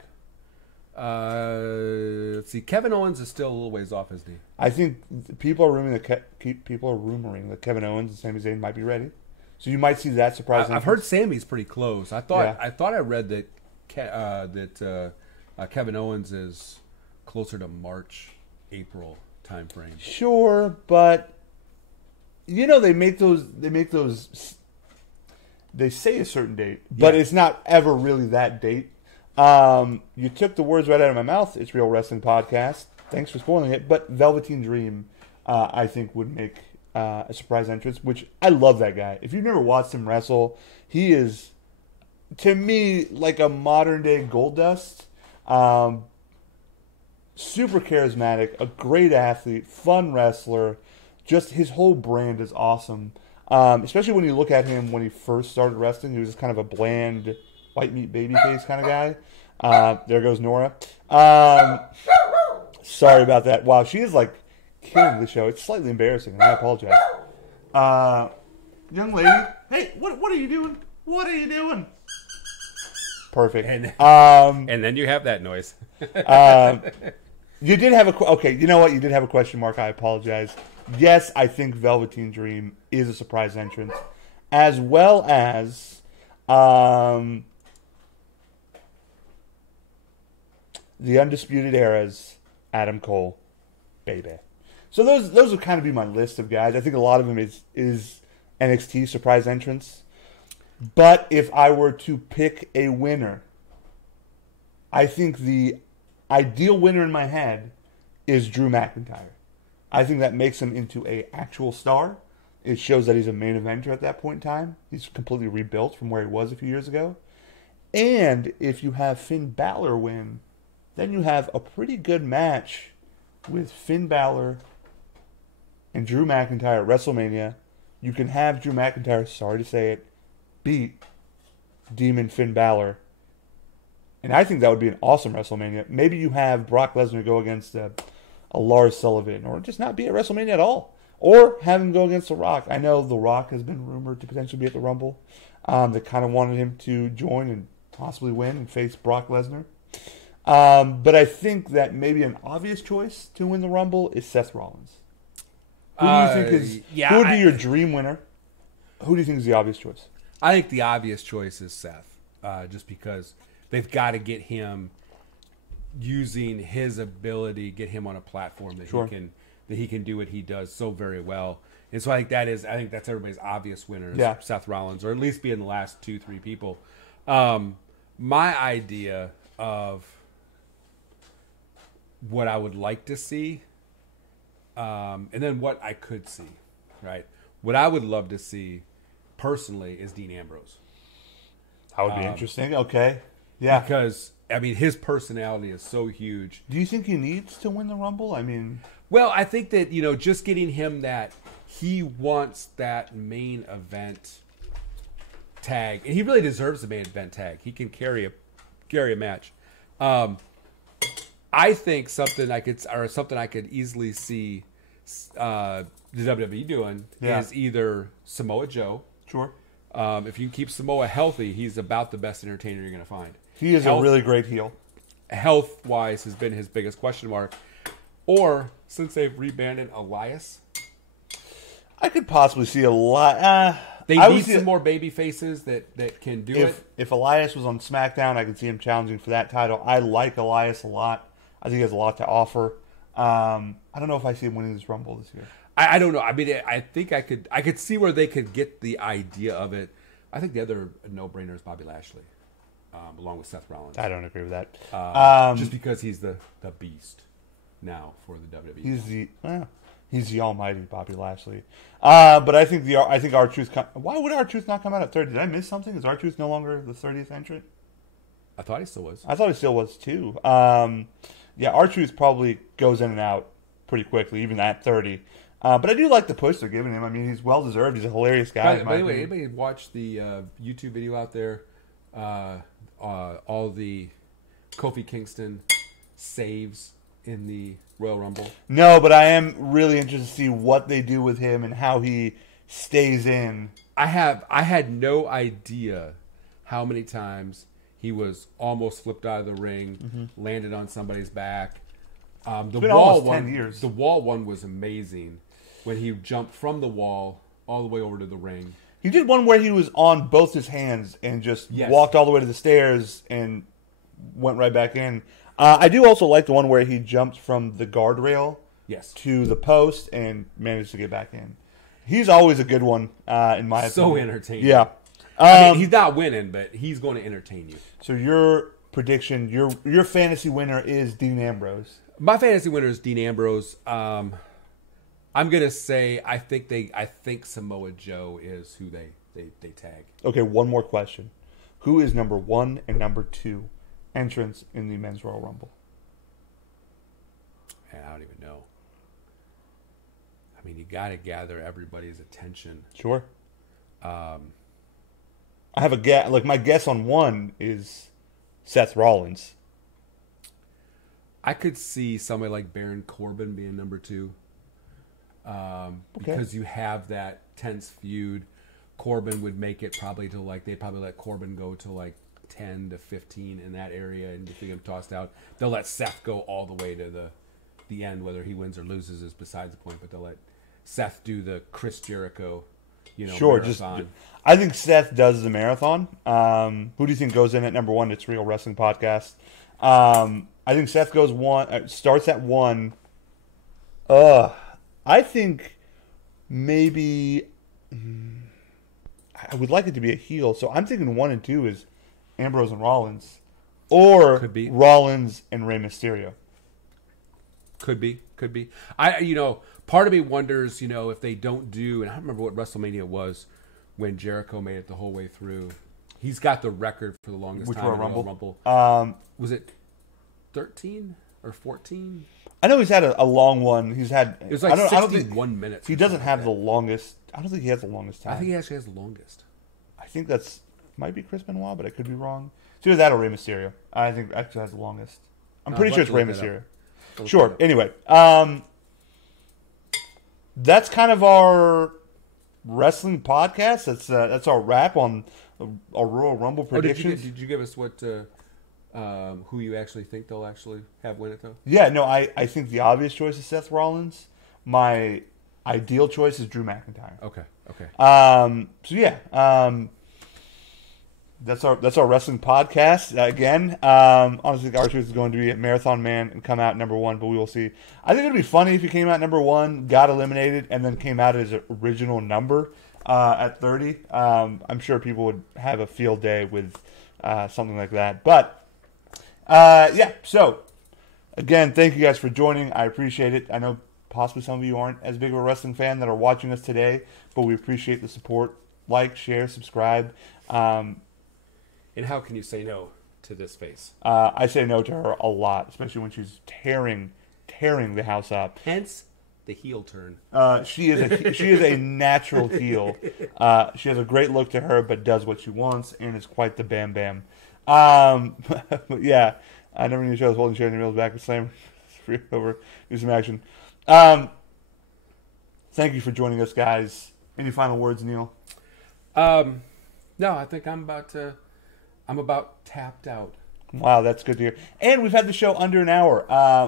Let's see. Kevin Owens is still a little ways off, isn't he? I think people are rumoring that Kevin Owens and Sami Zayn might be ready. So you might see that surprise. I've heard Sammy's pretty close. I thought I read that Kevin Owens is closer to March, April time frame. Sure, but they make those. They say a certain date, but it's not ever really that date. You took the words right out of my mouth. It's Real Wrestling Podcast. Thanks for spoiling it. But Velveteen Dream, I think, would make a surprise entrance, which I love that guy. If you've never watched him wrestle, he is, to me, like a modern-day Goldust. Super charismatic, a great athlete, fun wrestler. Just his whole brand is awesome. Especially when you look at him when he first started wrestling. He was just kind of a bland, white meat babyface kind of guy. There goes Nora. Sorry about that. Wow, she is like killing the show. It's slightly embarrassing, and I apologize. Young lady, hey, what are you doing? What are you doing? Perfect. And then you have that noise. You did have okay. You know what? You did have a question mark. I apologize. Yes, I think Velveteen Dream is a surprise entrance, as well as the Undisputed Era's Adam Cole, baby. So those would kind of be my list of guys. I think a lot of them is NXT surprise entrance. But if I were to pick a winner, I think the ideal winner in my head is Drew McIntyre. I think that makes him into an actual star. It shows that he's a main eventer at that point in time. He's completely rebuilt from where he was a few years ago. And if you have Finn Balor win, then you have a pretty good match with Finn Balor and Drew McIntyre at WrestleMania. You can have Drew McIntyre, sorry to say it, beat Demon Finn Balor. And I think that would be an awesome WrestleMania. Maybe you have Brock Lesnar go against a Lars Sullivan, or just not be at WrestleMania at all. Or have him go against The Rock. I know The Rock has been rumored to potentially be at the Rumble. They kind of wanted him to join and possibly win and face Brock Lesnar. But I think that maybe an obvious choice to win the Rumble is Seth Rollins. Who do you think is? Who would be your dream winner? Who do you think is the obvious choice? I think the obvious choice is Seth, just because they've got to get him using his ability, get him on a platform that he can do what he does so very well. And so I think that's everybody's obvious winner is Seth Rollins, or at least be in the last 2-3 people. My idea of what I would like to see, and then what I could see, right? What I would love to see personally is Dean Ambrose. That would be interesting. Okay. Yeah. Because I mean, his personality is so huge. Do you think he needs to win the Rumble? I mean, well, I think that just getting him that he wants that main event tag, and he really deserves the main event tag. He can carry a match. I think something I could easily see the WWE doing is either Samoa Joe. Sure. If you can keep Samoa healthy, he's about the best entertainer you're going to find. He is a really great heel. Health-wise has been his biggest question mark. Or, since they've rebanded Elias, I could possibly see a lot. They need some more baby faces that can do it. If Elias was on SmackDown, I could see him challenging for that title. I like Elias a lot. I think he has a lot to offer. I don't know if I see him winning this Rumble this year. I don't know. I mean, I think I could see where they could get the idea of it. I think the other no-brainer is Bobby Lashley, along with Seth Rollins. I don't agree with that. Just because he's the beast now for the WWE. He's the almighty Bobby Lashley. But I think R-Truth. Why would R-Truth not come out at 30? Did I miss something? Is R-Truth no longer the 30th entrant? I thought he still was. I thought he still was too. Yeah, R-Truth probably goes in and out pretty quickly, even at 30. But I do like the push they're giving him. I mean, he's well deserved. He's a hilarious guy. By the way, anybody watch the YouTube video out there? All the Kofi Kingston saves in the Royal Rumble. No, but I am really interested to see what they do with him and how he stays in. I had no idea how many times he was almost flipped out of the ring, landed on somebody's back. The wall one, 10 years. The wall one was amazing when he jumped from the wall all the way over to the ring. He did one where he was on both his hands and just walked all the way to the stairs and went right back in. I do also like the one where he jumped from the guardrail to the post and managed to get back in. He's always a good one, in my opinion. So entertaining. Yeah. I mean, he's not winning, but he's going to entertain you. So your prediction, your fantasy winner is Dean Ambrose. My fantasy winner is Dean Ambrose. I'm gonna say I think Samoa Joe is who they tag. Okay, one more question: who is number 1 and number 2 entrants in the Men's Royal Rumble? Man, I don't even know. I mean, you got to gather everybody's attention. Sure. I have a guess. Like my guess on 1 is Seth Rollins. I could see somebody like Baron Corbin being number 2. Because you have that tense feud. Corbin would make it probably to they'd probably let Corbin go to 10 to 15 in that area and just get him tossed out. They'll let Seth go all the way to the end. Whether he wins or loses is besides the point, but they'll let Seth do the Chris Jericho, sure, marathon. I think Seth does the marathon. Who do you think goes in at number 1? It's Real Wrestling Podcast. I think Seth goes starts at 1. I think maybe I would like it to be a heel, so I'm thinking 1 and 2 is Ambrose and Rollins, or Could be. Rollins and Rey Mysterio. Could be. Part of me wonders, if they don't do, and I don't remember what WrestleMania was when Jericho made it the whole way through. He's got the record for the longest time in Royal Rumble. Was it 13 or 14? I know he's had a long one. He's had. It was 61 minutes. He doesn't have the longest. I don't think he has the longest time. I think he actually has the longest. I think that's might be Chris Benoit, but I could be wrong. It's either that or Rey Mysterio. I think actually has the longest. I'm pretty sure it's Rey Mysterio. Sure. Anyway, that's kind of our wrestling podcast. That's our wrap on our Royal Rumble predictions. Did you give us what? Who you actually think they'll actually have win it though? Yeah, no, I think the obvious choice is Seth Rollins. My ideal choice is Drew McIntyre. Okay. So yeah, that's our wrestling podcast. Again, honestly, R-Truth is going to be a Marathon Man and come out number 1, but we will see. I think it'd be funny if he came out number 1, got eliminated, and then came out as an original number at 30. I'm sure people would have a field day with something like that. But yeah, so again, thank you guys for joining. I appreciate it. I know possibly some of you aren't as big of a wrestling fan that are watching us today, but we appreciate the support. Like, share, subscribe. And how can you say no to this face. I say no to her a lot, especially when she's tearing the house up. Hence the heel turn. She is a natural heel. She has a great look to her, but does what she wants and is quite the bam bam. But yeah, I never knew the show was holding Sharon Nabiel's back and slam free over, do some action. Thank you for joining us, guys. Any final words, Neil? No, I think I'm about tapped out. Wow, that's good to hear. And we've had the show under an hour.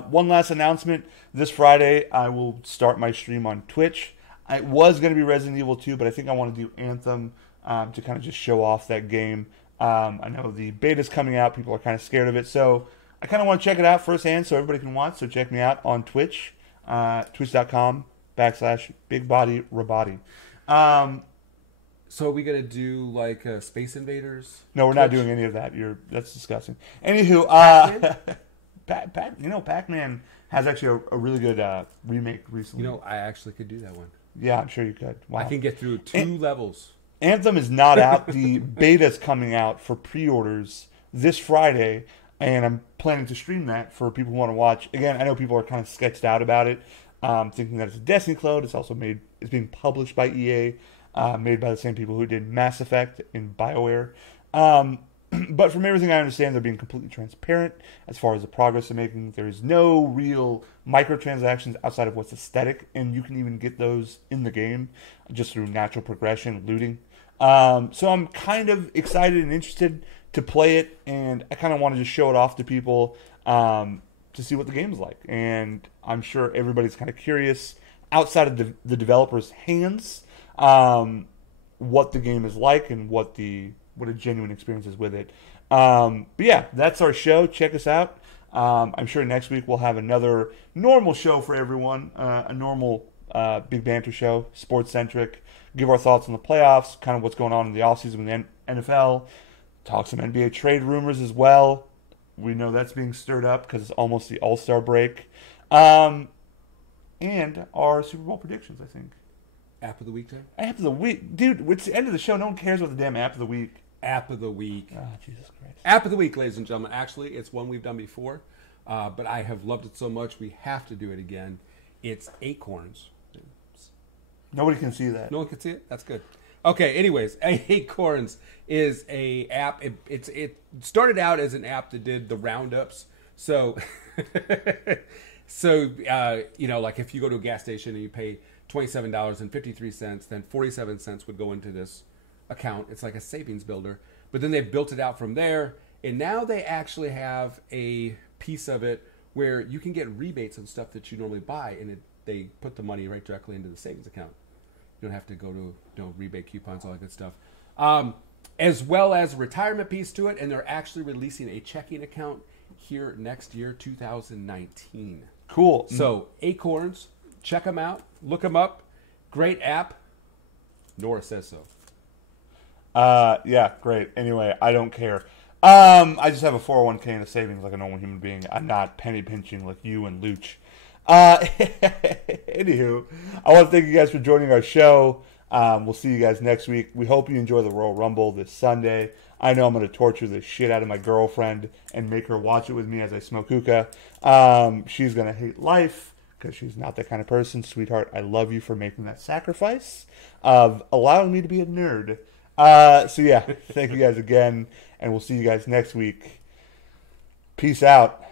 One last announcement. This Friday, I will start my stream on Twitch. It was going to be Resident Evil 2, but I think I want to do Anthem to kind of just show off that game. I know the beta's coming out. People are kind of scared of it. So I kind of want to check it out firsthand so everybody can watch. So check me out on Twitch, twitch.com/BigBodyRobody. So are we gonna do like Space Invaders? No, we're not doing any of that. That's disgusting. Anywho, Pac-Man has actually a really good remake recently. I actually could do that one. Yeah, I'm sure you could. Wow. I can get through two levels. Anthem is not out. The beta's coming out for pre-orders this Friday, and I'm planning to stream that for people who want to watch. Again, I know people are kind of sketched out about it, thinking that it's a Destiny clone. It's also it's being published by EA. Made by the same people who did Mass Effect and BioWare. But from everything I understand, they're being completely transparent as far as the progress they're making. There's no real microtransactions outside of what's aesthetic, and you can even get those in the game just through natural progression, looting. So I'm kind of excited and interested to play it, and I kind of want to just show it off to people to see what the game is like. And I'm sure everybody's kind of curious outside of the developer's hands what the game is like and what a genuine experience is with it. But yeah, that's our show. Check us out. I'm sure next week we'll have another normal show for everyone, a normal Big Banter show, sports-centric, give our thoughts on the playoffs, kind of what's going on in the offseason with the NFL, talk some NBA trade rumors as well. We know that's being stirred up because it's almost the All-Star break. And our Super Bowl predictions, I think. App of the week, time? App of the week. Dude, it's the end of the show. No one cares about the damn app of the week. App of the week. Oh, Jesus Christ. App of the week, ladies and gentlemen. Actually, it's one we've done before, but I have loved it so much we have to do it again. It's Acorns. Nobody can see that. No one can see it? That's good. Okay, anyways, Acorns is a app. It started out as an app that did the roundups. So, like if you go to a gas station and you pay $27.53, then 47 cents would go into this account. It's like a savings builder. But then they've built it out from there, and now they actually have a piece of it where you can get rebates on stuff that you normally buy, and they put the money right directly into the savings account. You don't have to go to rebate coupons, all that good stuff. As well as a retirement piece to it, and they're actually releasing a checking account here next year, 2019. Cool. So Acorns, check them out, look them up. Great app. Nora says so. Yeah, great. Anyway, I don't care. I just have a 401k and a savings like a normal human being. I'm not penny pinching like you and Luch. Anywho, I want to thank you guys for joining our show. We'll see you guys next week. We hope you enjoy the Royal Rumble this Sunday. I know I'm going to torture the shit out of my girlfriend and make her watch it with me as I smoke hookah. She's going to hate life because she's not that kind of person. Sweetheart, I love you for making that sacrifice of allowing me to be a nerd. So yeah, thank you guys again, and we'll see you guys next week. Peace out.